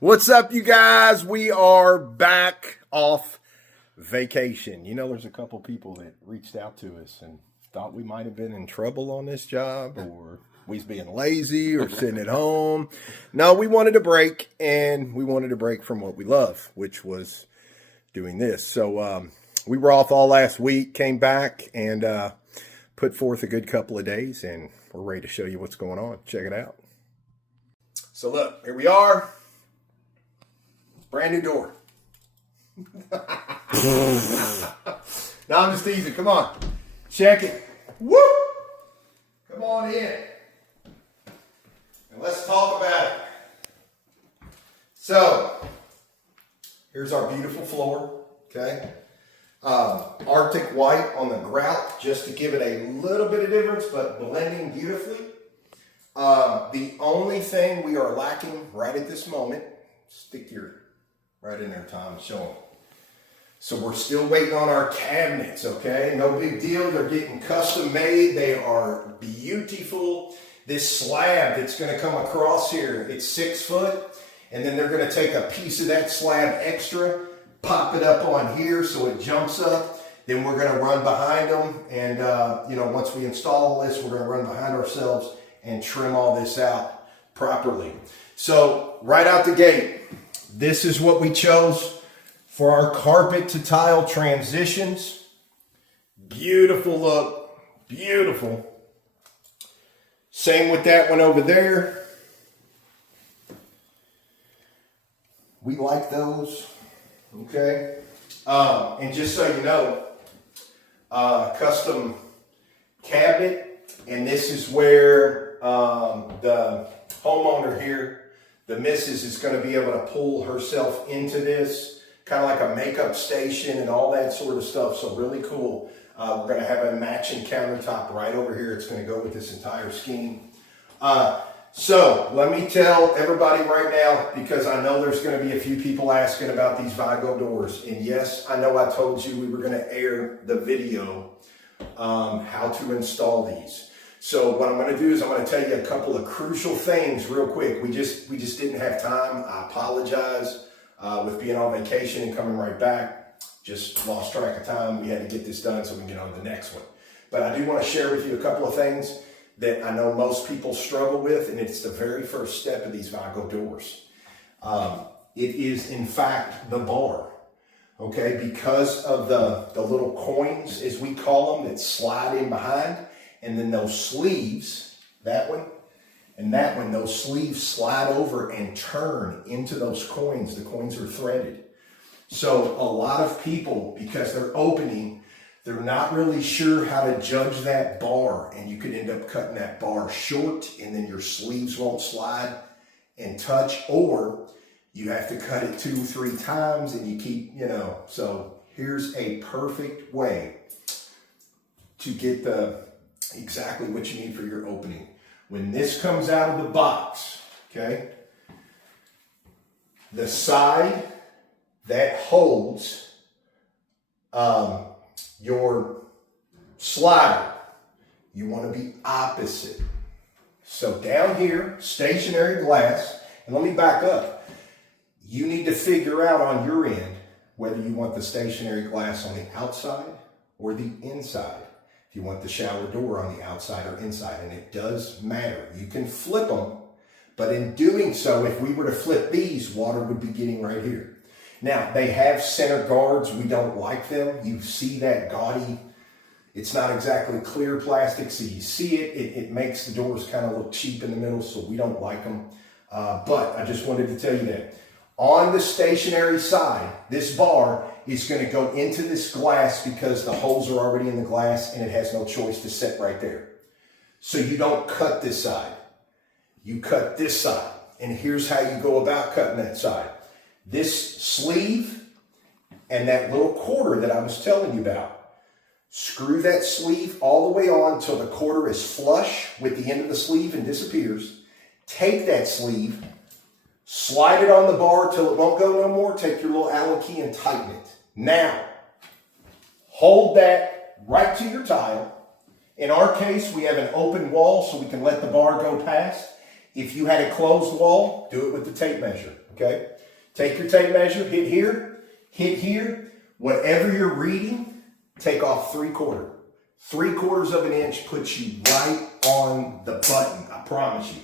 What's up, you guys? We are back off vacation. You know, there's a couple people that reached out to us and thought we might have been in trouble on this job, or we was being lazy or sitting at home. No, we wanted a break, and we wanted a break from what we love, which was doing this. So we were off all last week, came back, and put forth a good couple of days, and we're ready to show you what's going on. Check it out. So look, here we are. Brand new door. No, I'm just teasing. Come on. Check it. Woo! Come on in. And let's talk about it. So, here's our beautiful floor. Okay. Arctic white on the grout, just to give it a little bit of difference, but blending beautifully. The only thing we are lacking right at this moment, stick your right in there, Tom, show them. So we're still waiting on our cabinets, okay? No big deal. They're getting custom made. They are beautiful. This slab that's going to come across here, it's 6 foot, and then they're going to take a piece of that slab extra, pop it up on here so it jumps up. Then we're going to run behind them, and once we install all this, we're going to run behind ourselves and trim all this out properly. So right out the gate, this is what we chose for our carpet to tile transitions. Beautiful look, beautiful. Same with that one over there. We like those, okay? And just so you know, custom cabinet, and this is where the homeowner here, the missus, is going to be able to pull herself into this, kind of like a makeup station and all that sort of stuff. So really cool. We're going to have a matching countertop right over here. It's going to go with this entire scheme. So let me tell everybody right now, because I know there's going to be a few people asking about these Vigo doors. And yes, I know I told you we were going to air the video how to install these. So what I'm going to do is I'm going to tell you a couple of crucial things real quick. We just didn't have time. I apologize with being on vacation and coming right back. Just lost track of time. We had to get this done so we can get on to the next one. But I do want to share with you a couple of things that I know most people struggle with, and it's the very first step of these Vigo doors. It is, in fact, the bar. Okay, because of the little coins, as we call them, that slide in behind. And then those sleeves, that one and that one, those sleeves slide over and turn into those coins. The coins are threaded. So a lot of people, because they're opening, they're not really sure how to judge that bar. And you could end up cutting that bar short, and then your sleeves won't slide and touch. Or you have to cut it 2-3 times, and you keep, So here's a perfect way to get exactly what you need for your opening. When this comes out of the box, okay, the side that holds your slider, you want to be opposite. So down here, stationary glass, and let me back up. You need to figure out on your end whether you want the stationary glass on the outside or the inside. If you want the shower door on the outside or inside, and it does matter. You can flip them, but in doing so, if we were to flip these, water would be getting right here. Now, they have center guards. We don't like them. You see that gaudy, it's not exactly clear plastic, so you see it. It makes the doors kind of look cheap in the middle, so we don't like them. But I just wanted to tell you that. On the stationary side, this bar is going to go into this glass because the holes are already in the glass and it has no choice to sit right there. So you don't cut this side. You cut this side. And here's how you go about cutting that side. This sleeve and that little quarter that I was telling you about. Screw that sleeve all the way on until the quarter is flush with the end of the sleeve and disappears. Take that sleeve, slide it on the bar till it won't go no more. Take your little Allen key and tighten it. Now, hold that right to your tile. In our case, we have an open wall so we can let the bar go past. If you had a closed wall, do it with the tape measure, okay? Take your tape measure, hit here. Whatever you're reading, take off 3/4. 3/4 of an inch puts you right on the button, I promise you.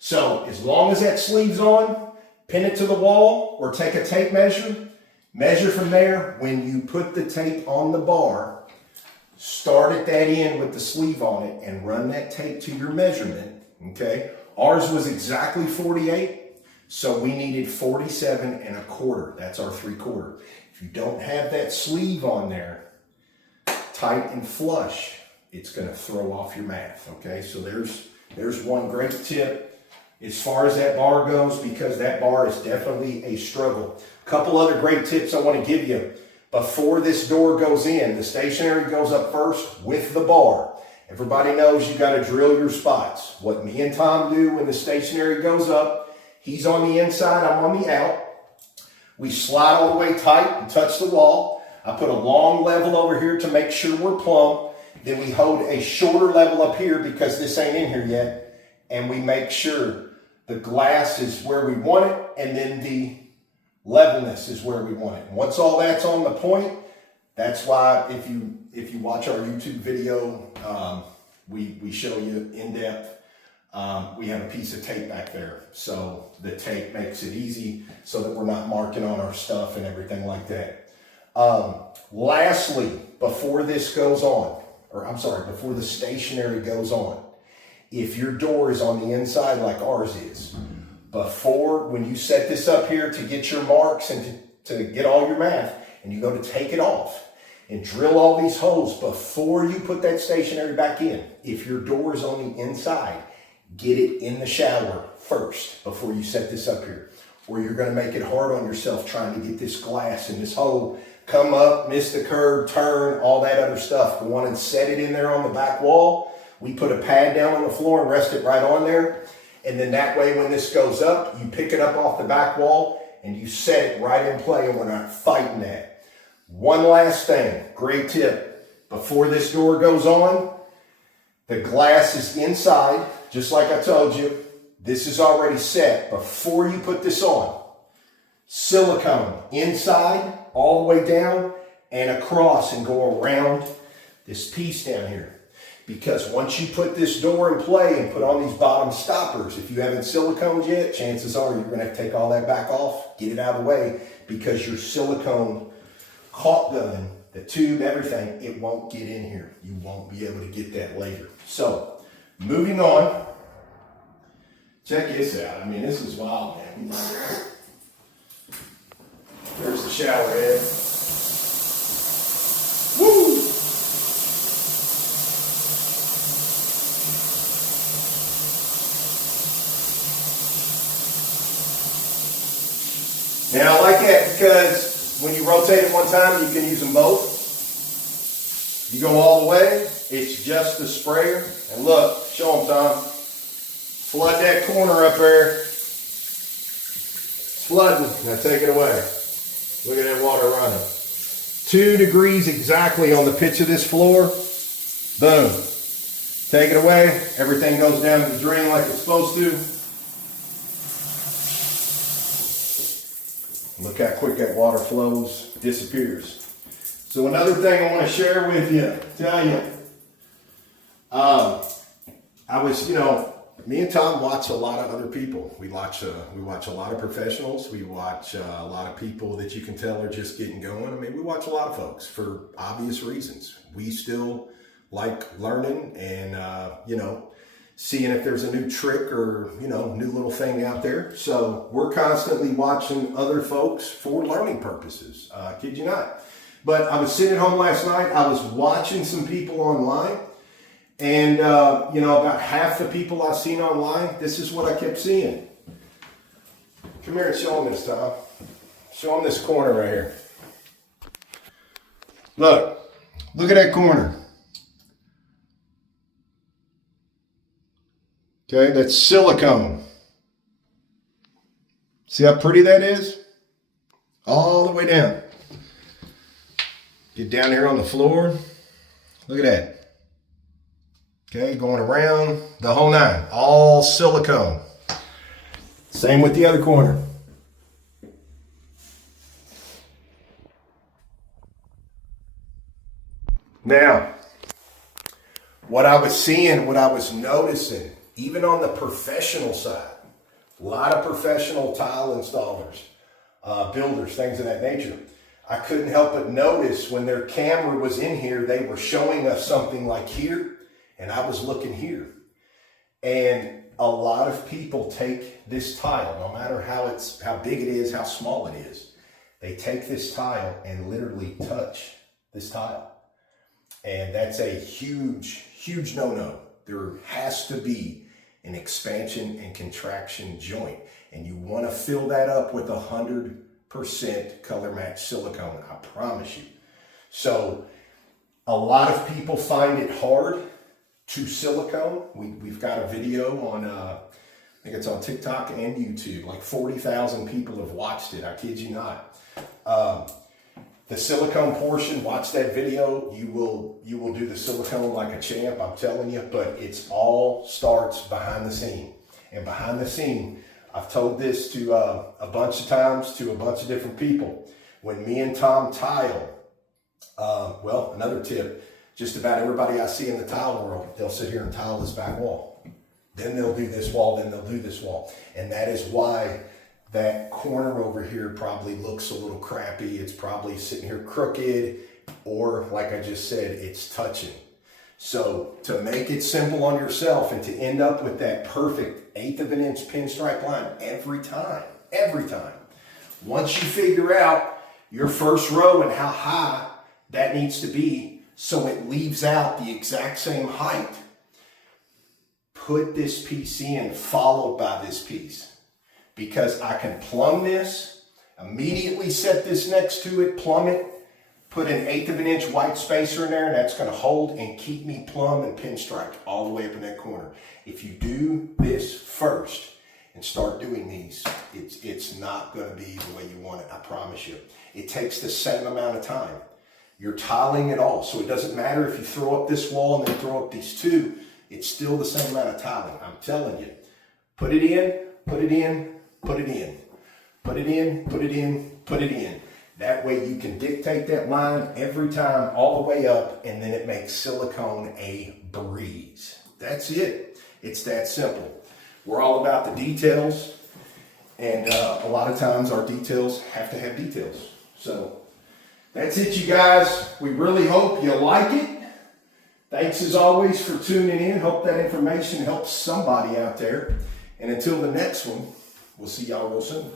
So as long as that sleeve's on, pin it to the wall or take a tape measure. Measure from there. When you put the tape on the bar, start at that end with the sleeve on it and run that tape to your measurement, okay? Ours was exactly 48, so we needed 47 1/4. That's our 3/4. If you don't have that sleeve on there, tight and flush, it's gonna throw off your math, okay? So there's one great tip as far as that bar goes, because that bar is definitely a struggle. A couple other great tips I want to give you. Before this door goes in, the stationary goes up first with the bar. Everybody knows you got to drill your spots. What me and Tom do when the stationary goes up, he's on the inside, I'm on the out. We slide all the way tight and touch the wall. I put a long level over here to make sure we're plumb. Then we hold a shorter level up here because this ain't in here yet. And we make sure the glass is where we want it, and then the levelness is where we want it. And once all that's on the point, that's why if you watch our YouTube video, we show you in depth. We have a piece of tape back there, so the tape makes it easy so that we're not marking on our stuff and everything like that. Lastly, before this goes on, before the stationary goes on, if your door is on the inside like ours is, when you set this up here to get your marks and to get all your math, and you go to take it off and drill all these holes before you put that stationary back in, if your door is on the inside, get it in the shower first before you set this up here, or you're going to make it hard on yourself trying to get this glass in this hole, come up, miss the curb, turn, all that other stuff. Go on and set it in there on the back wall. We put a pad down on the floor and rest it right on there. And then that way, when this goes up, you pick it up off the back wall and you set it right in play, and we're not fighting that. One last thing, great tip. Before this door goes on, the glass is inside, just like I told you. This is already set before you put this on. Silicone inside, all the way down and across, and go around this piece down here. Because once you put this door in play and put on these bottom stoppers, if you haven't siliconed yet, chances are you're going to have to take all that back off, get it out of the way, because your silicone caulk gun, the tube, everything, it won't get in here. You won't be able to get that later. So, moving on. Check this out. I mean, this is wild, man. There's the shower head. Woo! Now, I like that because when you rotate it one time, you can use them both. You go all the way, it's just the sprayer. And look, show them, Tom. Flood that corner up there. It's flooding. Now take it away. Look at that water running. 2 degrees exactly on the pitch of this floor. Boom. Take it away. Everything goes down to the drain like it's supposed to. Look how quick that water flows, disappears. So another thing I want to share with you, tell you, me and Tom watch a lot of other people. We watch a lot of professionals. We watch a lot of people that you can tell are just getting going. I mean, we watch a lot of folks for obvious reasons. We still like learning and, seeing if there's a new trick or, new little thing out there. So we're constantly watching other folks for learning purposes. Kid you not. But I was sitting at home last night. I was watching some people online. And, about half the people I've seen online, this is what I kept seeing. Come here and show them this, Tom. Show them this corner right here. Look at that corner. Okay, that's silicone. See how pretty that is? All the way down. Get down here on the floor. Look at that. Okay, going around the whole nine. All silicone. Same with the other corner. Now, what I was seeing, what I was noticing, even on the professional side, a lot of professional tile installers, builders, things of that nature, I couldn't help but notice when their camera was in here, they were showing us something like here, and I was looking here. And a lot of people take this tile, no matter how big it is, how small it is, they take this tile and literally touch this tile. And that's a huge, huge no-no. There has to be an expansion and contraction joint. And you want to fill that up with 100% color match silicone, I promise you. So a lot of people find it hard to silicone. We've got a video on, I think it's on TikTok and YouTube. Like 40,000 people have watched it. I kid you not. The silicone portion, watch that video. You will do the silicone like a champ, I'm telling you. But it's all starts behind the scene. And behind the scene, I've told this to a bunch of times to a bunch of different people. When me and Tom tile, well, another tip, just about everybody I see in the tile world, they'll sit here and tile this back wall. Then they'll do this wall, then they'll do this wall. And that is why that corner over here probably looks a little crappy. It's probably sitting here crooked, or like I just said, it's touching. So to make it simple on yourself and to end up with that perfect 1/8 of an inch pinstripe line every time, once you figure out your first row and how high that needs to be so it leaves out the exact same height, put this piece in followed by this piece. Because I can plumb this, immediately set this next to it, plumb it, put an 1/8 of an inch white spacer in there, and that's going to hold and keep me plumb and pinstriped all the way up in that corner. If you do this first and start doing these, it's not going to be the way you want it, I promise you. It takes the same amount of time. You're tiling it all, so it doesn't matter if you throw up this wall and then throw up these two, it's still the same amount of tiling, I'm telling you. Put it in, put it in, put it in, put it in, put it in, put it in. That way you can dictate that line every time all the way up, and then it makes silicone a breeze. That's it. It's that simple. We're all about the details, and a lot of times our details have to have details. So that's it, you guys. We really hope you like it. Thanks as always for tuning in. Hope that information helps somebody out there. And until the next one, we'll see y'all real soon.